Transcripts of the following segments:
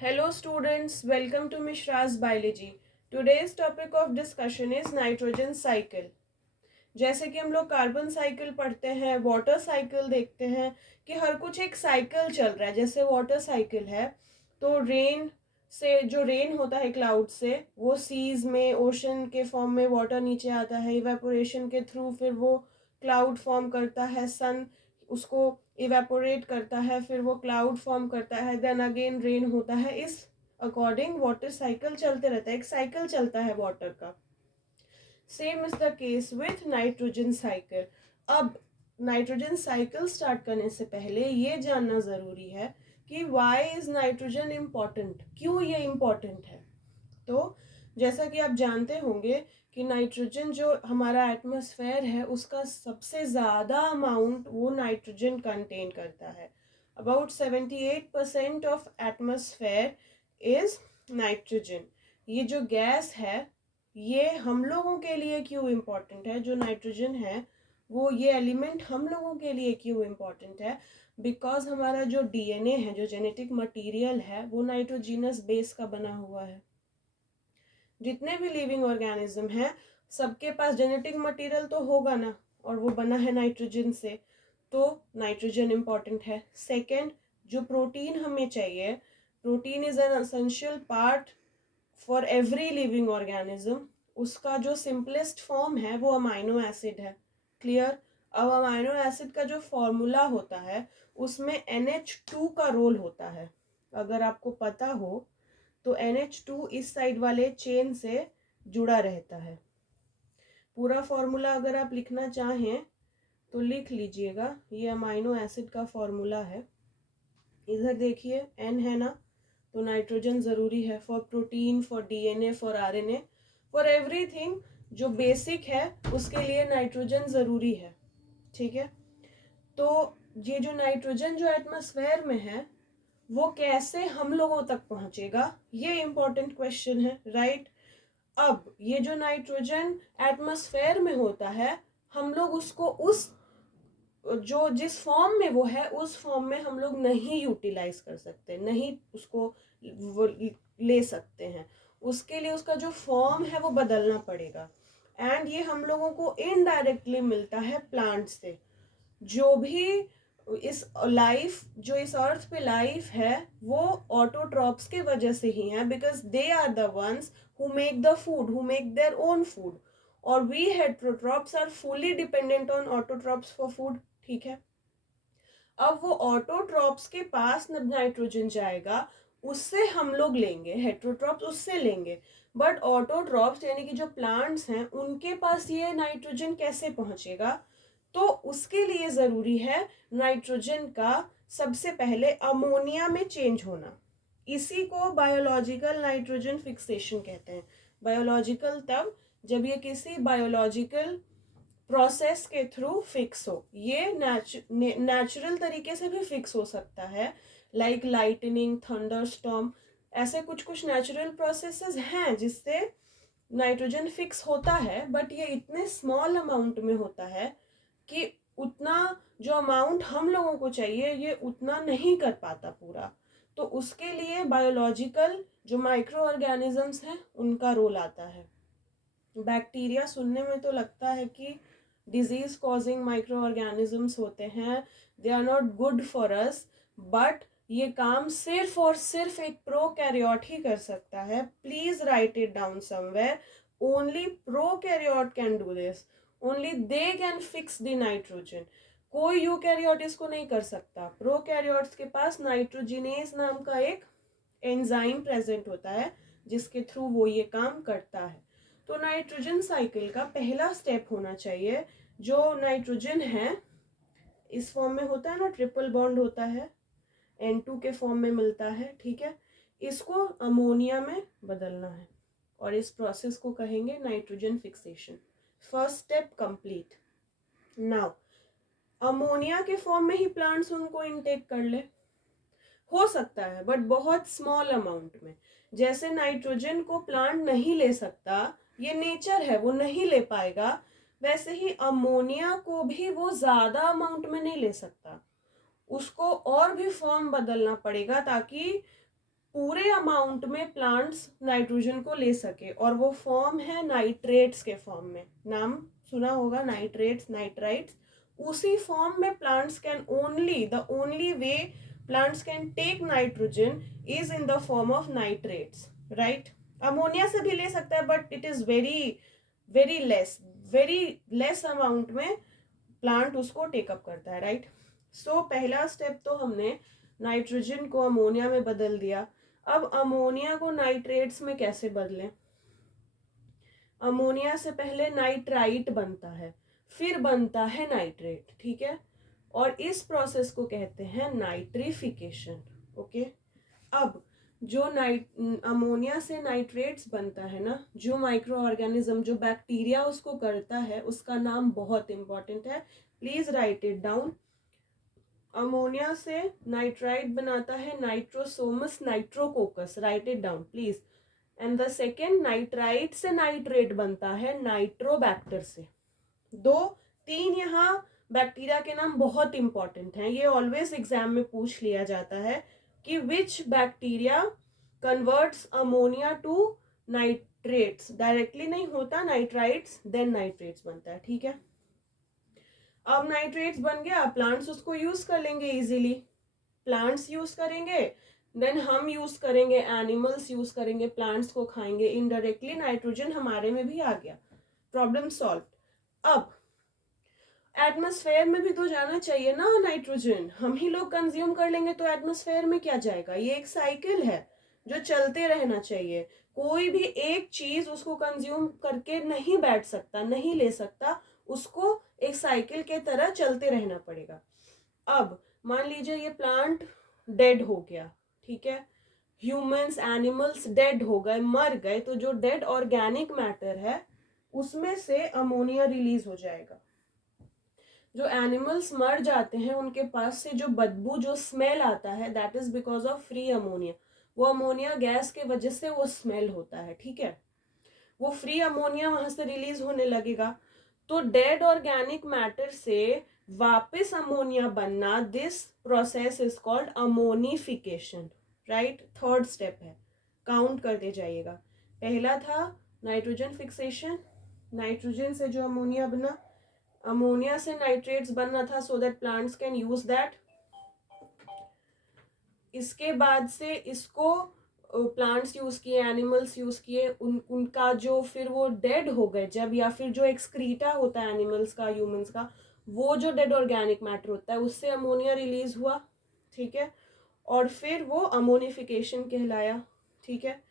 Hello students, welcome to Mishra's Biology. Today's topic of discussion is nitrogen cycle. जैसे कि हम लोग carbon cycle पढ़ते हैं, वाटर साइकिल देखते हैं कि हर कुछ एक साइकिल चल रहा है. जैसे वाटर साइकिल है तो रेन से जो रेन होता है क्लाउड से वो सीज में ओशन के फॉर्म में वाटर नीचे आता है. इवेपोरेशन के थ्रू फिर वो क्लाउड फॉर्म करता है. सन उसको इवेपोरेट करता है, फिर वो क्लाउड फॉर्म करता है, देन अगेन रेन होता है. इस अकॉर्डिंग वाटर साइकिल चलते रहता है. एक साइकिल चलता है वाटर का. Same is the case with nitrogen cycle. अब नाइट्रोजन साइकिल स्टार्ट करने से पहले ये जानना ज़रूरी है कि वाई इज नाइट्रोजन इम्पॉर्टेंट, क्यों ये इम्पॉर्टेंट है. तो जैसा कि आप जानते होंगे कि नाइट्रोजन जो हमारा एटमॉस्फेयर है उसका सबसे ज़्यादा अमाउंट वो नाइट्रोजन कंटेन करता है. About 78% of atmosphere is nitrogen. ये जो गैस है ये हम लोगों के लिए क्यों इम्पोर्टेंट है, जो नाइट्रोजन है वो ये एलिमेंट हम लोगों के लिए क्यों इम्पोर्टेंट है. बिकॉज हमारा जो डीएनए है, जो जेनेटिक मटेरियल है, वो नाइट्रोजीनस बेस का बना हुआ है. जितने भी लिविंग ऑर्गेनिज्म हैं सबके पास जेनेटिक मटेरियल तो होगा ना, और वो बना है नाइट्रोजन से. तो नाइट्रोजन इम्पॉर्टेंट है. सेकेंड, जो प्रोटीन हमें चाहिए, protein is an essential part for every living organism. उसका जो सिंपलेस्ट फॉर्म है वो अमाइनो एसिड है. क्लियर. अब अमाइनो एसिड का जो फॉर्मूला होता है उसमें NH2 का रोल होता है. अगर आपको पता हो तो NH2 इस साइड वाले चेन से जुड़ा रहता है. पूरा फॉर्मूला अगर आप लिखना चाहें तो लिख लीजिएगा. ये अमाइनो एसिड का फॉर्मूला है. इधर देखिए N है ना, तो नाइट्रोजन ज़रूरी है for protein, for DNA, for RNA, for everything. जो बेसिक है उसके लिए नाइट्रोजन ज़रूरी है. ठीक है. तो ये जो नाइट्रोजन जो एटमॉस्फेयर में है वो कैसे हम लोगों तक पहुंचेगा, ये इम्पोर्टेंट क्वेश्चन है. राइट. अब ये जो नाइट्रोजन एटमॉस्फेयर में होता है हम लोग उसको उस जो जिस फॉर्म में वो है उस फॉर्म में हम लोग नहीं यूटिलाइज कर सकते, नहीं उसको वो ले सकते हैं. उसके लिए उसका जो फॉर्म है वो बदलना पड़ेगा. एंड ये हम लोगों को इनडायरेक्टली मिलता है प्लांट से. जो भी इस लाइफ, जो इस अर्थ पे लाइफ है वो ऑटोट्रॉप्स के वजह से ही है. Because they are the ones who make the food, who make their own food. और we heterotrophs are fully dependent on autotrophs for food. ठीक है. अब वो ऑटोट्रॉप्स के पास नाइट्रोजन जाएगा, उससे हम लोग लेंगे, हेट्रोट्रॉप्स उससे लेंगे. बट ऑटोट्रॉप्स यानी कि जो प्लांट्स हैं उनके पास ये नाइट्रोजन कैसे पहुंचेगा. तो उसके लिए ज़रूरी है नाइट्रोजन का सबसे पहले अमोनिया में चेंज होना. इसी को बायोलॉजिकल नाइट्रोजन फिक्सेशन कहते हैं. बायोलॉजिकल तब जब ये किसी बायोलॉजिकल प्रोसेस के थ्रू फिक्स हो. ये नेचुरल तरीके से भी फिक्स हो सकता है, लाइक लाइटनिंग, थंडर स्टॉर्म. ऐसे कुछ कुछ नेचुरल प्रोसेसेस हैं जिससे नाइट्रोजन फिक्स होता है. बट ये इतने स्मॉल अमाउंट में होता है कि उतना जो अमाउंट हम लोगों को चाहिए ये उतना नहीं कर पाता पूरा. तो उसके लिए बायोलॉजिकल जो माइक्रो ऑर्गेनिजम्स हैं उनका रोल आता है. बैक्टीरिया सुनने में तो लगता है कि डिजीज कॉजिंग माइक्रो ऑर्गेनिजम्स होते हैं, they are not good for us. But ये काम सिर्फ और सिर्फ एक प्रोकैरियोट ही कर सकता है. Please write it down somewhere. Only prokaryote can do this. Only they can fix the nitrogen. कोई यूकैरियोट इसको नहीं कर सकता. प्रोकैरियोट्स के पास नाइट्रोजिनेज नाम का एक एंजाइम प्रेजेंट होता है जिसके थ्रू वो ये काम करता है. तो नाइट्रोजन साइकिल का पहला स्टेप होना चाहिए, जो नाइट्रोजन है इस फॉर्म में होता है ना, ट्रिपल बॉन्ड होता है, N2 के फॉर्म में मिलता है. ठीक है. इसको अमोनिया में बदलना है और इस प्रोसेस को कहेंगे nitrogen fixation. First step complete. Now ammonia के फॉर्म में ही प्लांट्स उनको इनटेक कर ले, हो सकता है बट बहुत स्मॉल अमाउंट में. जैसे नाइट्रोजन को प्लांट नहीं ले सकता, ये नेचर है, वो नहीं ले पाएगा, वैसे ही अमोनिया को भी वो ज़्यादा अमाउंट में नहीं ले सकता. उसको और भी फॉर्म बदलना पड़ेगा ताकि पूरे अमाउंट में प्लांट्स नाइट्रोजन को ले सके, और वो फॉर्म है नाइट्रेट्स के फॉर्म में। नाम सुना होगा, नाइट्रेट्स, नाइट्राइट्स। उसी फॉर्म में plants can only, the only way plants can take nitrogen is in the form of nitrates, right. Ammonia से भी ले सकता है, but it is very very less amount में प्लांट उसको टेकअप करता है, राइट। सो पहला स्टेप तो हमने नाइट्रोजन को अमोनिया में बदल दिया। अब अमोनिया को नाइट्रेट्स में कैसे बदलें? अमोनिया से पहले नाइट्राइट बनता है, फिर बनता है नाइट्रेट, ठीक है। और इस प्रोसेस को कहते हैं नाइट्रिफिकेशन, ओके। अब जो अमोनिया से नाइट्रेट्स बनता है ना, जो माइक्रो ऑर्गेनिज्म, जो बैक्टीरिया उसको करता है, उसका नाम बहुत इंपॉर्टेंट है, please write it down. Ammonia से नाइट्राइट बनाता है nitrosomonas nitrococcus, write it down please. And the second, nitrite से नाइट्रेट बनता है नाइट्रोबैक्टर से। 2-3 यहाँ बैक्टीरिया के नाम बहुत इंपॉर्टेंट हैं, ये ऑलवेज एग्जाम में पूछ लिया जाता है कि which bacteria converts ammonia to nitrates. Directly नहीं होता, नाइट्राइट्स देन नाइट्रेट्स बनता है, ठीक है। अब नाइट्रेट्स बन गया, प्लांट्स उसको यूज कर लेंगे इजीली, प्लांट्स यूज करेंगे, देन हम यूज करेंगे, एनिमल्स यूज करेंगे, प्लांट्स को खाएंगे, इनडायरेक्टली नाइट्रोजन हमारे में भी आ गया, प्रॉब्लम सॉल्व। अब एटमॉस्फेयर में भी तो जाना चाहिए ना नाइट्रोजन, हम ही लोग कंज्यूम कर लेंगे तो एटमॉस्फेयर में क्या जाएगा? ये एक साइकिल है जो चलते रहना चाहिए। कोई भी एक चीज उसको कंज्यूम करके नहीं बैठ सकता, नहीं ले सकता, उसको एक साइकिल के तरह चलते रहना पड़ेगा। अब मान लीजिए ये प्लांट डेड हो गया, ठीक है, ह्यूमंस, एनिमल्स डेड हो गए, मर गए, तो जो डेड ऑर्गेनिक मैटर है उसमें से अमोनिया रिलीज हो जाएगा। जो एनिमल्स मर जाते हैं उनके पास से जो बदबू, जो स्मेल आता है, that is because of free ammonia. वो अमोनिया गैस के वजह से वो स्मेल होता है, ठीक है। वो फ्री अमोनिया वहां से रिलीज होने लगेगा, तो डेड ऑर्गेनिक मैटर से वापस अमोनिया बनना, this process is called ammonification, right. Third step है, काउंट करते जाइएगा। पहला था नाइट्रोजन फिक्सेशन, नाइट्रोजन से जो अमोनिया बना, अमोनिया से नाइट्रेट्स बनना था so that plants can use that. इसके बाद से इसको प्लांट्स यूज किए, एनिमल्स यूज किए, उनका जो फिर वो डेड हो गए जब, या फिर जो एक्सक्रीटा होता है एनिमल्स का, ह्यूमंस का, वो जो डेड ऑर्गेनिक मैटर होता है उससे अमोनिया रिलीज हुआ, ठीक है। और फिर वो अमोनिफिकेशन कहलाया, ठीक है।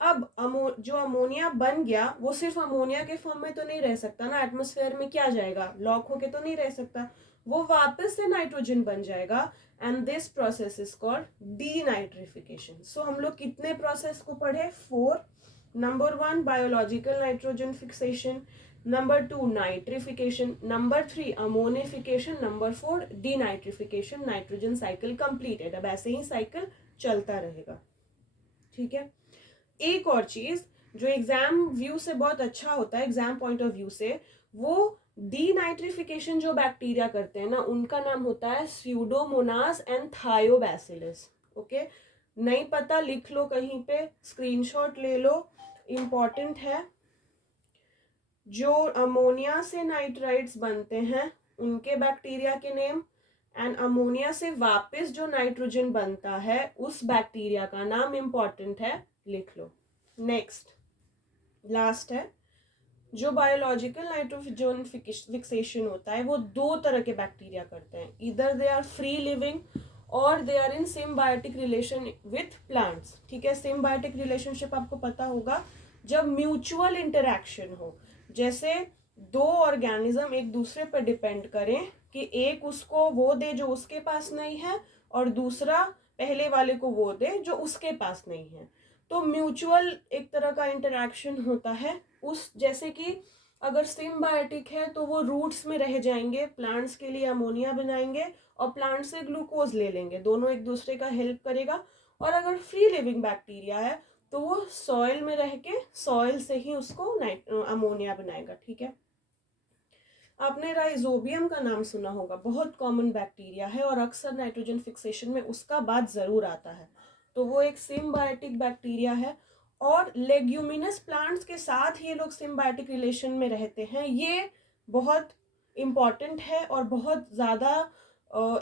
अब जो अमोनिया बन गया वो सिर्फ अमोनिया के फॉर्म में तो नहीं रह सकता ना, एटमॉस्फेयर में क्या जाएगा, लॉक होके तो नहीं रह सकता, वो वापस से नाइट्रोजन बन जाएगा, and this process is called denitrification. So हम लोग कितने प्रोसेस को पढ़े? 4। Number 1 biological nitrogen fixation, number 2 nitrification, number 3 ammonification, number 4 denitrification. Nitrogen cycle completed. अब ऐसे ही साइकिल चलता रहेगा, ठीक है। एक और चीज जो एग्जाम व्यू से बहुत अच्छा होता है, एग्जाम पॉइंट ऑफ व्यू से, वो डीनाइट्रिफिकेशन जो बैक्टीरिया करते हैं ना, उनका नाम होता है स्यूडोमोनास एंड थायोबैसिलस, ओके। नहीं पता लिख लो कहीं पे, स्क्रीनशॉट ले लो, इंपॉर्टेंट है। जो अमोनिया से नाइट्राइट्स बनते हैं उनके बैक्टीरिया के नेम, एंड अमोनिया से वापस जो नाइट्रोजन बनता है उस बैक्टीरिया का नाम इंपॉर्टेंट है, लिख लो। नेक्स्ट, लास्ट है, जो बायोलॉजिकल नाइट्रोजन फिक्सेशन होता है वो 2 तरह के बैक्टीरिया करते हैं, इधर दे आर फ्री लिविंग और they are in symbiotic relation with plants, ठीक है। सिम्बायोटिक रिलेशनशिप आपको पता होगा, जब म्यूचुअल इंटरैक्शन हो, जैसे 2 ऑर्गेनिज्म एक दूसरे पर डिपेंड करें कि एक उसको वो दे जो उसके पास नहीं है, और दूसरा पहले वाले को वो दे जो उसके पास नहीं है, तो म्यूचुअल एक तरह का इंटरैक्शन होता है। उस जैसे कि अगर सिम्बायोटिक है तो वो रूट्स में रह जाएंगे, प्लांट्स के लिए अमोनिया बनाएंगे और प्लांट से ग्लूकोज ले लेंगे, दोनों एक दूसरे का हेल्प करेगा। और अगर फ्री लिविंग बैक्टीरिया है तो वो सॉइल में रह के सॉइल से ही उसको अमोनिया बनाएगा, ठीक है। आपने राइजोबियम का नाम सुना होगा, बहुत कॉमन बैक्टीरिया है और अक्सर नाइट्रोजन फिक्सेशन में उसका बात जरूर आता है। तो वो एक सिम्बायोटिक बैक्टीरिया है, और लेग्यूमिनस प्लांट्स के साथ ये लोग सिम्बायोटिक रिलेशन में रहते हैं। ये बहुत इम्पॉर्टेंट है और बहुत ज़्यादा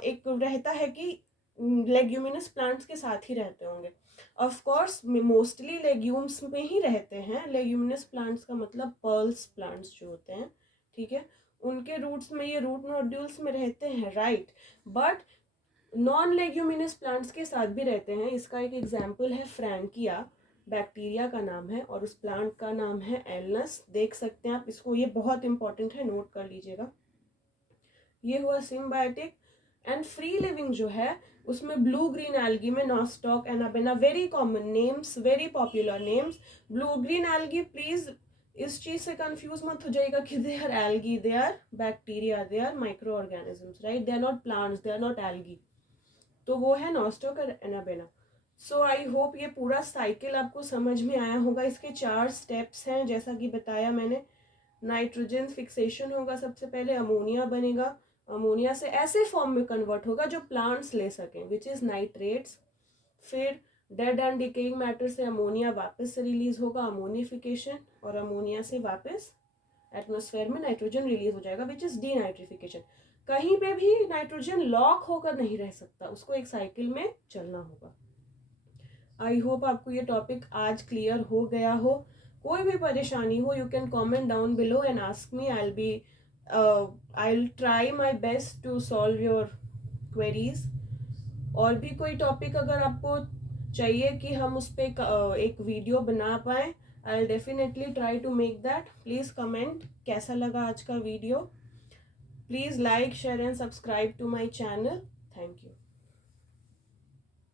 एक रहता है कि लेग्यूमिनस प्लांट्स के साथ ही रहते होंगे। ऑफ कोर्स मोस्टली लेग्यूम्स में ही रहते हैं। लेग्यूमिनस प्लांट्स का मतलब पर्ल्स प्लांट्स जो होते हैं, ठीक है, उनके रूट्स में, ये रूट नोड्यूल्स में रहते हैं, right. But non leguminous plants के साथ भी रहते हैं। इसका एक एग्जाम्पल है फ्रैंकिया, बैक्टीरिया का नाम है, और उस प्लांट का नाम है एलनस। देख सकते हैं आप इसको, ये बहुत इंपॉर्टेंट है, नोट कर लीजिएगा। ये हुआ सिम्बायोटिक। एंड फ्री लिविंग जो है उसमें ब्लू ग्रीन एल्गी में Nostoc, Anabaena, very common names, very popular names. Blue green algae, please इस चीज से कंफ्यूज मत हो जाएगा कि they are algae, they are bacteria, they are microorganisms, right. They are not plants, they are not algae. तो वो है नॉस्टॉक और एनाबेना। सो आई होप ये पूरा साइकिल आपको समझ में आया होगा। इसके 4 स्टेप्स हैं, जैसा कि बताया मैंने। नाइट्रोजन फिक्सेशन होगा, सबसे पहले अमोनिया बनेगा, अमोनिया से ऐसे फॉर्म में कन्वर्ट होगा जो प्लांट्स ले सकें, विच इज नाइट्रेट्स। फिर डेड एंड डिकेइंग मैटर से अमोनिया वापस से रिलीज होगा, अमोनिफिकेशन, और अमोनिया से वापस एटमॉस्फेयर में नाइट्रोजन रिलीज हो जाएगा, विच इज डीनाइट्रिफिकेशन। कहीं पे भी नाइट्रोजन लॉक होकर नहीं रह सकता, उसको एक साइकिल में चलना होगा। आई होप आपको ये टॉपिक आज क्लियर हो गया हो। कोई भी परेशानी हो, you can comment down below and ask me. I will try my best to solve your queries. और भी कोई टॉपिक अगर आपको चाहिए कि हम उस पर एक वीडियो बना पाए, I will definitely try to make that. Please comment कैसा लगा आज का video. Please like, share and subscribe to my channel. Thank you.